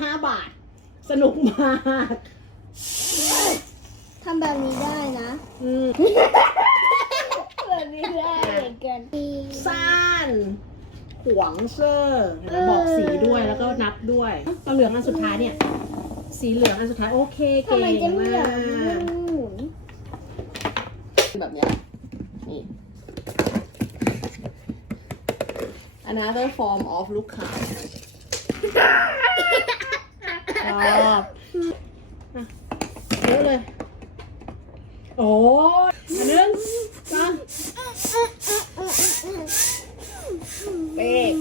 ห้าบาท สนุกมากทำแบบนี้ได้นะอืมแบบนี้ได้เหมือนกันซ่านหวงเซอร์เดี๋ยวบอกสีด้วยแล้วก็นับด้วยเอาเหลืองอันสุดท้ายเนี่ย สีเหลืองอันสุดท้ายโอเคทำเก่ไมงจะไม่มาอยากกหมุนแบบเนี้ยนี่ another form of ลูกค้าช อบอะเยอะเลย โอ้ยอันหนึงสองเป๊ก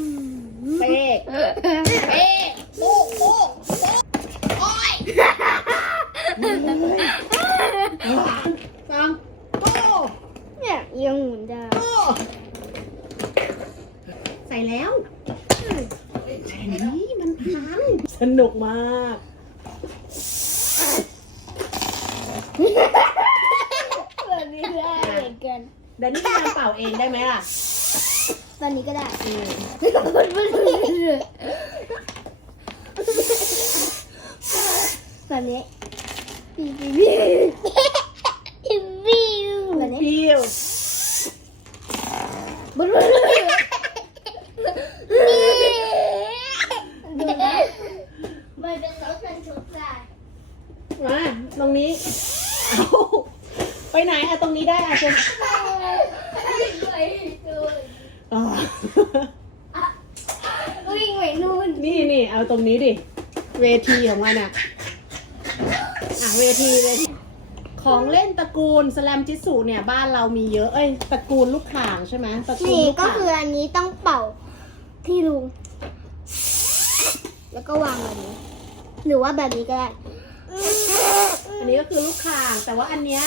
เป๊กเป๊กโป๊กโป๊กโป๊กโอ้ยสองโป๊กเนี่ยยังหมุนได้ใส่แล้วใส่นี้มันพัง สนุกมากแบบนี้ได้เหมือนกันเดี๋ยวนี้พยายามเป่าเองได้ไหมล่ะตอนนี้ก็ได้อืมแบบนี้บิวบิวบิวบิวแบบนี้พิวบุ้นบุ้นดูนะมันเป็นรถบรรทุกได้ มาตรงนี้ เอาไปไหนอะตรงนี้ได้อะเชนอ่า วิ่งไป นู่นนี่นี่เอาตรงนี้ดิ เวทีของมันอะอะเวทีเวทีของเล่นตระกูลสแลมจิสุเนี่ยบ้านเรามีเยอะ เอ้ยตระกูลลูกข่างใช่ไหมตระกูลนี่ลูกก็ข่างคืออันนี้ต้องเป่าที่ลุง แล้วก็วางแบบนี้ หรือว่าแบบนี้ก็ได้ อันนี้ก็คือลูกข่าง แต่ว่าอันเนี้ย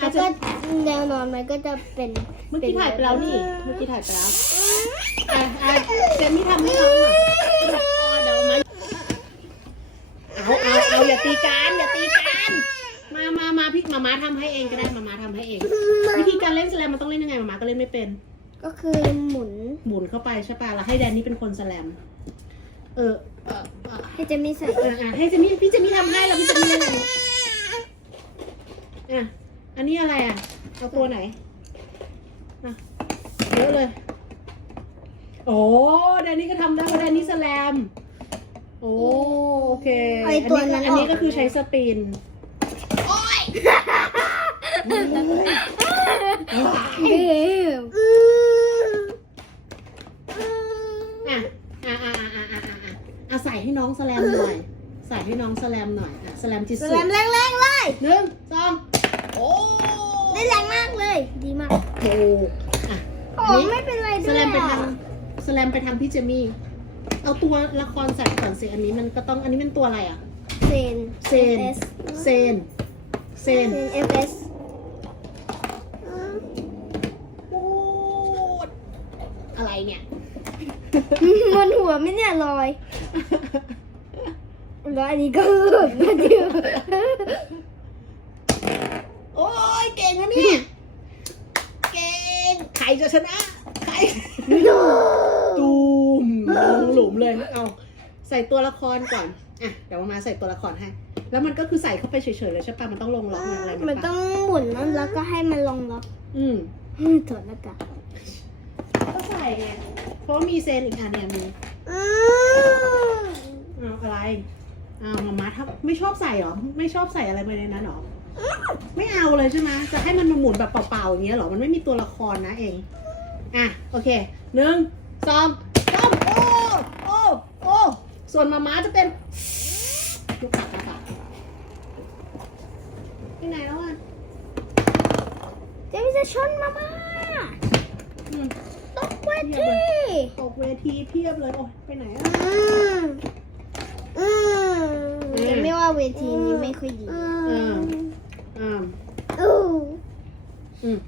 อาแล้จวจะก็แนวนอนมันก็จะเป็นเมื่อกี้ถ่ายไปแล้วนี่เมื่อกี้ถ่ายไปแล้วอะอะเจมี่ทำให้น้องหน่อยอ๋อเดี๋ยวมาเอาเอาเอาอย่าตีกันอย่าตีกันมามามาพี่มาม้าทำให้เองก็ได้มาม้าทำให้เอง วิธีการเล่นสแลมมันต้องเล่นยังไงมาม้าก็เล่นไม่เป็น ก็คือหมุนหมุนเข้าไปใช่ป่ะแล้วให้แดนนี่เป็นคนสแลมเออเออเออให้เจะไม่ใส่เอออะให้เจมี่พี่เจมี่ทำให้แล้วพี่เจมี่เล่นอันนี้อะ อันนี้อะไรอะ เอาตัวไหนอะเยอะเลย โอ้แดนนี่ก็ทำได้เพราะแดนนี่สแลม โอ้โอเคไอตัวนั้นอันนี้ก็คือใช้สปินเอ๊ะอะอะอะอะอะอะอะอะอะใส่ให้น้องสแลมหน่อย ใส่ให้น้องสแลมหน่อยอะสแลมจิสสุแลมแรงๆเลยหนึ่งสอง โอ้ได้แรงมากเลย ดีมากโหอะโอ้อันนี้ไม่เป็นไรสด้วยแลมไปอะทำสแลมไปทำพี่เจมี่ เอาตัวละครใส่ก่อนสิอันนี้มันก็ต้องอันนี้เป็นตัวอะไรอะ เซน เซน FS เซน เซนเซน FS โอ้อะไรเนี่ยมันหัวไม่เนี่ยลอย แล้วอันนี้ก็หลุดมาเดียว โอ้ยเก่งนะเนี่ยเก่งใครจะชนะใครตูมลงหลุมเลยเอาใส่ตัวละครก่อนอะเดี๋ยวมาใส่ตัวละครให้ แล้วมันก็คือใส่เข้าไปเฉยๆเลยใช่ปะมันต้องลงล็อกมันอะไรมันปะต้องหมุนนั่นแล้วก็ให้มันลงล็อก อืมถอดหน้ากากก็ใส่ไงเพราะว่ามีเซนอีกอันเนี่ยมีอืมเอาอะไรเอามามาถ้าไม่ชอบใส่เหรอ ไม่ชอบใส่อะไรไปในนั้นหรอ ไม่เอาเลยใช่ไหมจะให้มันมาหมุนแบบเปล่าๆอย่างเงี้ยเหรอ มันไม่มีตัวละครนะเอง อะ โอเคหนึ่งสองสามโอ้โอ้โอ้ส่วนมาม้าจะเป็นลูกขาดปากไปไหนแล้วอะเจมี่จะชนมาม่าอืมตกเวทีตกเวทีเพียบเลย โอ้ยไปไหนอะ อืมอืมเจมี่ว่าเวทีนี้ไม่ค่อยดีอืม อ่าอู้อืม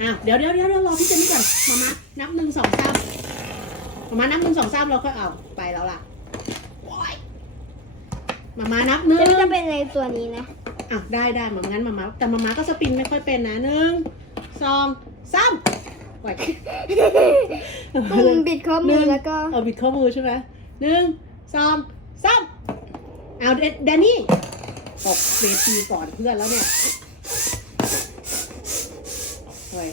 อ้าวเดี๋ยวเดี๋ยวเดี๋ยวเดี๋ยวรอพี่เจนนี่ก่อนมามานับหนึ่งสองสามมามานับหนึ่งสองสามเราค่อยเอาไปแล้วล่ะโอ๊ยมามานับหนึ่เจงมี่จะเป็นในตัวนี้นะ อะได้ได้มางั้นมามาแต่มามาก็สปินไม่ค่อยเป็นนะหนึ่งสองสามไหวปุ่มบิดข้อมือแล้วก็ เอาบิดข้อมือใช่ไหมหนึ่งสองสซ้ำเอาแดแดนนี่ ตกเวทีก่อนเพื่อนแล้วเนี่ยเฮ้ย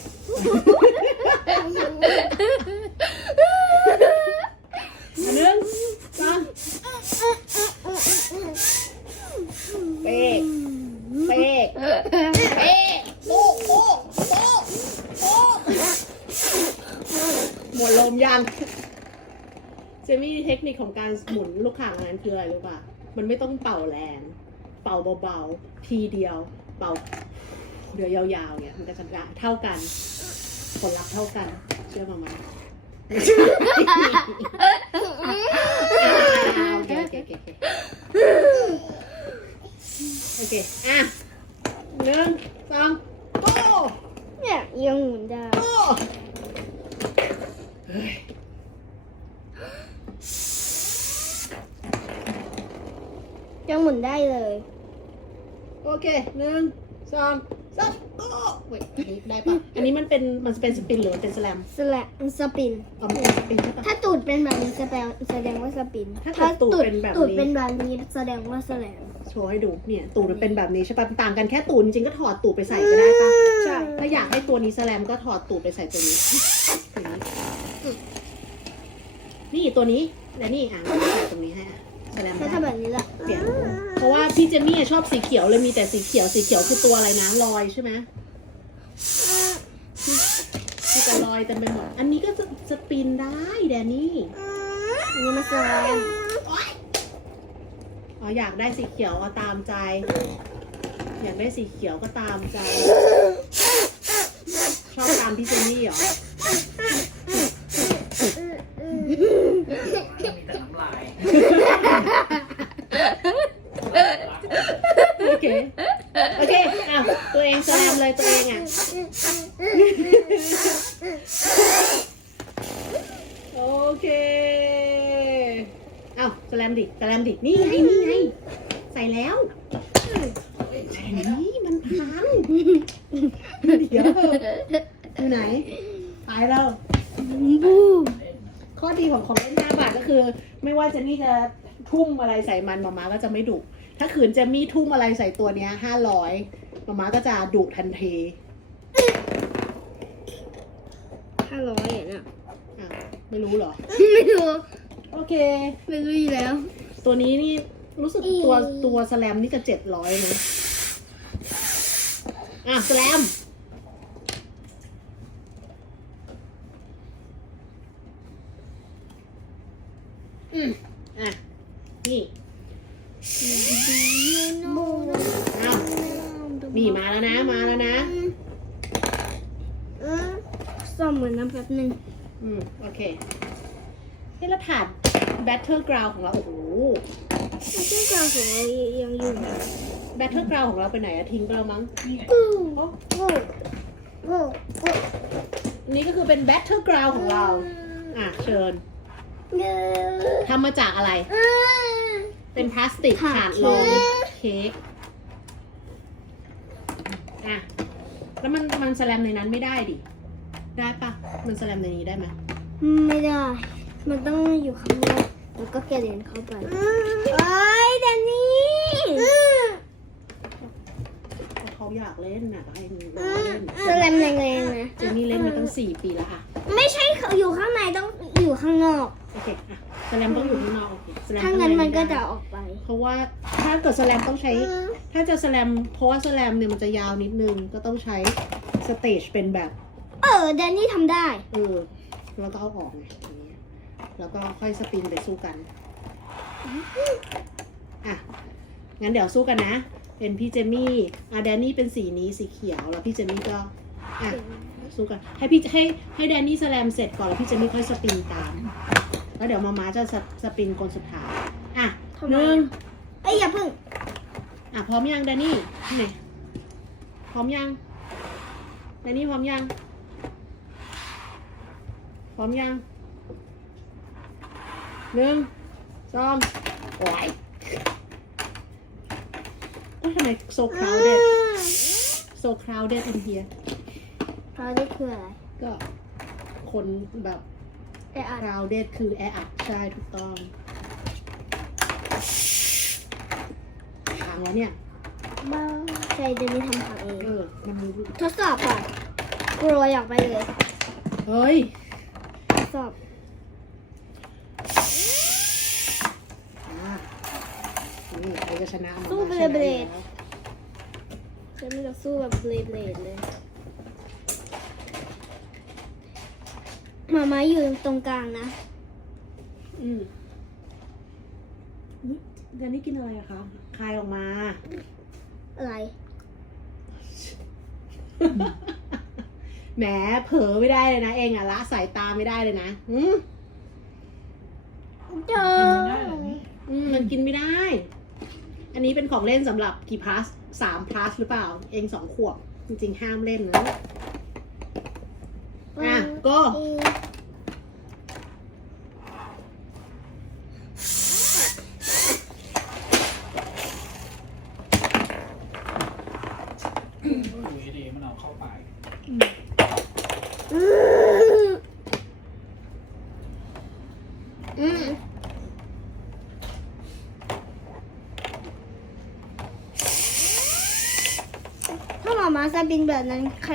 อันหนึ่งสองเป๊กเป๊กเป๊กโป๊ะโป๊ะโป๊ะโป๊ะหมดลมยังเจมี่เทคนิคของการหมุนลูกข่างอันนั้นคืออะไรรู้ป่ะ มันไม่ต้องเป่าแรง เป่าเบาๆ ทีเดียว เป่าเดือยาวๆเนี่ยมันก็จะได้เท่ากันผลลัพธ์เท่ากัน เชื่อมาไหมอ่าโอเคโอเคโอเคโอเคโอเคอะหนึ่งสองโอ้เนี่ยยังหมุนได้โอ้เฮ้ยยังหมุนได้เลยโอ เคหนึ่งสองสามโอ้เว้ยอันนี้ได้ปะอันนี้มันเป็นมันเป็นสปินหรือมันเป็นสแลมสแลมสปิน อ๋อมันเป็นสปินใช่ปะ ถ้าตูดเป็นแบบนี้แสดงแสดงว่าสปินถ้าเกิดตูดเป็นแบบนี้ ตูดเป็นแบบนี้แสดงว่าสแลม โชว์ให้ดูเนี่ยตูดมันเป็นแบบนี้ใช่ปะต่างกันแค่ตูดจริงๆก็ถอดตูดไปใส่ก็ได้ปะใช่ ถ้าอยากให้ตัวนี้สแลมก็ถอดตูดไปใส่ตัวนี้ตัวนี้ นี่ตัวนี้และนี่อะใส่ตรงนี้ให้อะ สแลมถ้าได้ทำแบบนี้ละเปลี่ยนเพราะว่าพี่เจมี่ชอบสีเขียวเลยมีแต่สีเขียวสีเขียวคือตัวอะไรนะลอยใช่ไหมที่จะลอยเต็มไปหมดอันนี้ก็สปินได้แดนนี่อันนี้มาสแลมอ๋ออยากได้สีเขียวเอาตามใจ อยากได้สีเขียวก็ตามใจ ชอบตามพี่เจนี่เหรอ มีแต่น้ำลาย โอเค โอเคอ้าวตัวเองแสดงเลยตัวเองอะ โอเค อ้าวสแลมดิสแลมดิ นี่ไง นี่ไง ใส่แล้วนี่มันพังเดี๋ยวอยู่ไหนตายแล้วบูมข้อดีของของเล่น5บาทก็คือ ไม่ว่าเจนี่จะทุ่มอะไรใส่มันมาม่าก็จะไม่ดุ ถ้าขืนเจมี่ทุ่มอะไรใส่ตัวเนี้ยห้าร้อยมาม่าก็จะดุทันทีห้าร้อยอะเนี่ยอะไม่รู้เหรอ ไม่รู้ โอเค ไม่รู้อยู่แล้ว ตัวนี้นี่รู้สึกอีตัวตัวสแลมนี่จะเจ็ดร้อยนะ อะสแลมอืมอะ นี่ นี่มาแล้วนะ มาแล้วนะซ่อมเหมือนน้ำแป๊บหนึงอืม โอเคเฮ้ยแล้วถาด Battleground ของเรา โอ้โหแล้วเครื่องกลางของเรายังอยู่นะ Battleground ของเราไปไหนอะทิ้งไปแล้วมั้งนี่ไงอู้อู้อู้อู้อันนี้ก็คือเป็น Battleground ของเรา อะ เชิญเงอทำมาจากอะไรอ่าเป็นพลาสติกถาดถาดรองเค้ก อะแล้วมันมันสแลมในนั้นไม่ได้ดิ ได้ปะมันสแลมในนี้ได้ไหมไม่ได้ มันต้องอยู่ข้างนอกแล้วก็กระเด็นเข้าไปโอ้ยแดนนี่เพราะเขาอยากเล่นน่ะก็ให้น้องเล่นสแลมแรงๆนะเจนนี่เล่นมาตั้งสี่ปีแล้วอะ ไม่ใช่เขาอยู่ข้างในต้องอยู่ข้างนอก โอเคอะสแลมต้องอยู่ข้างนอกโอเคสแลมถ้าข้งั้นใมันก็ไได้จะออกไป เพราะว่าถ้าเกิดสแลมต้องใช้ ถ้าจะสแลมเพราะว่าสแลมเนี่ยมันจะยาวนิดนึง ก็ต้องใช้สเตจเป็นแบบ เออแดนนี่ทำได้ เออ แล้วก็เอาออกไงอย่างเงี้ยแล้วก็ค่อยสปินไปสู้กัน อะ งั้นเดี๋ยวสู้กันนะ เป็นพี่เจมี่ อะแดนนี่เป็นสีนี้สีเขียว แล้วพี่เจมี่ก็ อะ สู้กัน ให้พี่ให้ให้แดนนี่สแลมเสร็จก่อนแล้วพี่เจมี่ค่อยสปินตาม แล้วเดี๋ยวมาม้าจะสสปินคนสุดท้าย อะทำไม หนึ่ง เอ้ยอย่าเพิ่ง อะพร้อมยังแดนนี่นี่พร้อมยังแดนนี่พร้อมยัง พร้อมยังหนึ่งสองโอ้ยโอ้ยทำไม so crowded so crowded in here เราได้คืออะไร ก็คนแบบแต่อ่าน crowded คือแออัดใช่ถูกต้องพั งแล้วเนี่ยบ้าใช่เดนนี่ทำผักเอง เออมันมีทดสอบก่อนกลัวอยากไปเลย เฮ้ย ทดสอบอะนี่ใครจะชนะมาสู้ม่าเบลชนะอยู่แล้วเบลดฉันจะสู้แบบเบลดเบลดเลยมามาอยู่ตรงกลางนะ อืมอุ๊ย เดี๋ยวนี้กินอะไรอะคะ คายออกมา อะไร แหม เผลอไม่ได้เลยนะ เองอะละสายตาไม่ได้เลยนะอืมเจออืมมันกินไม่ได้ อันนี้เป็นของเล่นสำหรับกี่พลัสสามพลัสหรือเปล่า เองสองขวบ จริงๆ ห้ามเล่นนะ อะ ก็ อยู่ดีๆมันเอาเข้าปาก อืม ถ้าหมามาจะ บินแบบนั้นใคร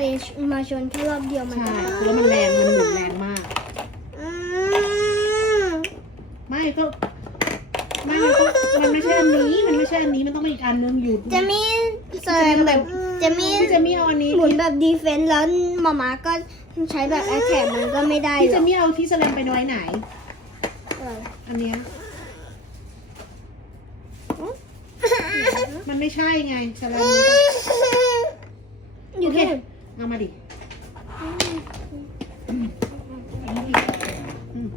มาชนแค่รอบเดียวมันใช่ก็แล้วมันแรงมันหมุนแรงมากอืมไม่ก็ไม่มันต้องมันไม่ใช่อันนี้มันไม่ใช่อันนี้มันต้องเป็นอีกอันนึงอยู่จะมีเซอร์แบบจะมีพี่เจมี่เอาอันนี้หมุนแบบดีเฟนต์แล้วหมามาก็ใช้แบบแอคแท็มันก็ไม่ได้พี่หเจรอกมี่เอาที่สแลมไปไว้ไหนเอออันเนี้ยมันไม่ใช่ไงสแลมมันต้องอยู่โอ เคที่เอามาดิอืม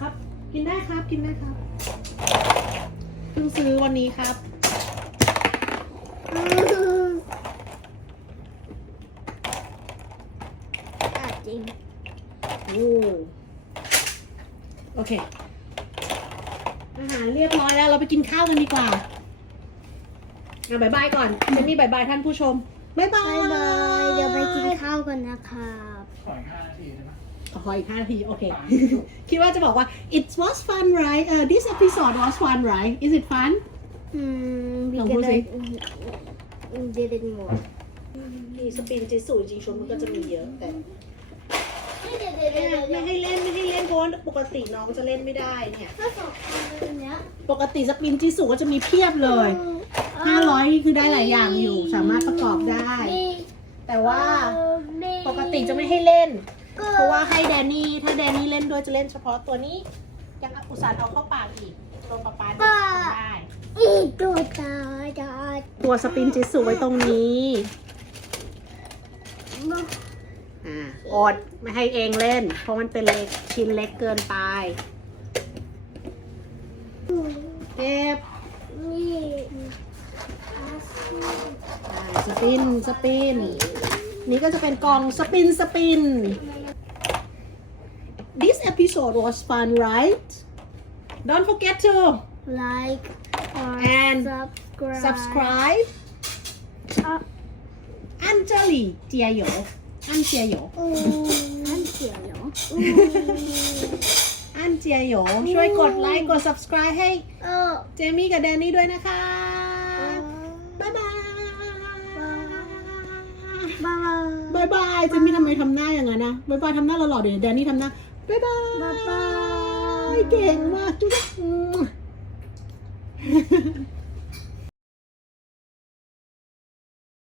ครับ กินได้ครับ กินได้ครับเพิ่งซื้อวันนี้ครับอะจริงโอ้โอเค อาหารเรียบร้อยแล้วเราไปกินข้าวกันดีกว่าเอาบายบายก่อนเจนนี่บายบายท่านผู้ชม บายบายบายบายเดี๋ยวไปกินข้าวกันนะครับปล่อยห้านาทีได้ไหม ขออีกห้านาที โอเคปากคิดว่าจะบอกว่า it was fun right uh, this episode was fun right is it fun อืม we ลองพูดสิ can did it more มีสปินจิสูจริงชนมันก็จะมีเยอะแต่ไม่เดี๋ยวเดี๋ยวเดี๋ยวเดี๋ยวไม่ให้เล่นไม่ให้เล่นเพราะว่าปกติน้องจะเล่นไม่ได้เนี่ยถ้าสองอันเนี้ยปกติสปินจิสูก็จะมีเพียบเลย 500นี่คือได้หลายอย่างอยู่ สามารถประกอบได้ แต่ว่าปกติจะไม่ให้เล่น เพราะว่าให้แดนนี่ถ้าแดนนี่เล่นด้วยจะเล่นเฉพาะตัวนี้ ยังอุตส่าห์เอาเข้าปากอีกตัวปลาปลาจะได้อีกตัวตาตาตัวสปินจิสูไว้ตรงนี้อ่าอดไม่ให้เองเล่น เพราะมันเป็นเล็กชิ้นเล็กเกินไปเก็บ สปิน สปิน นี่ก็จะเป็นกล่องสปิน สปิน This episode was fun right Don't forget to like or And subscribe subscribe อะอันเจลีเจียโยอันเจียโยอืมนั่นเสียวเหรออืมอันเจียโยช่วยกดไลค์กด subscribe ให้เออเจมี่กับแดนนี่ด้วยนะคะายบายบายเจมี่ทำไมทำหน้าอย่างนั้นนะบายบายทำหน้าหล่อๆเดี๋ยวแดนนี่ทำหน้าบายบายบ๊ายบายเก่งมากจุ๊บ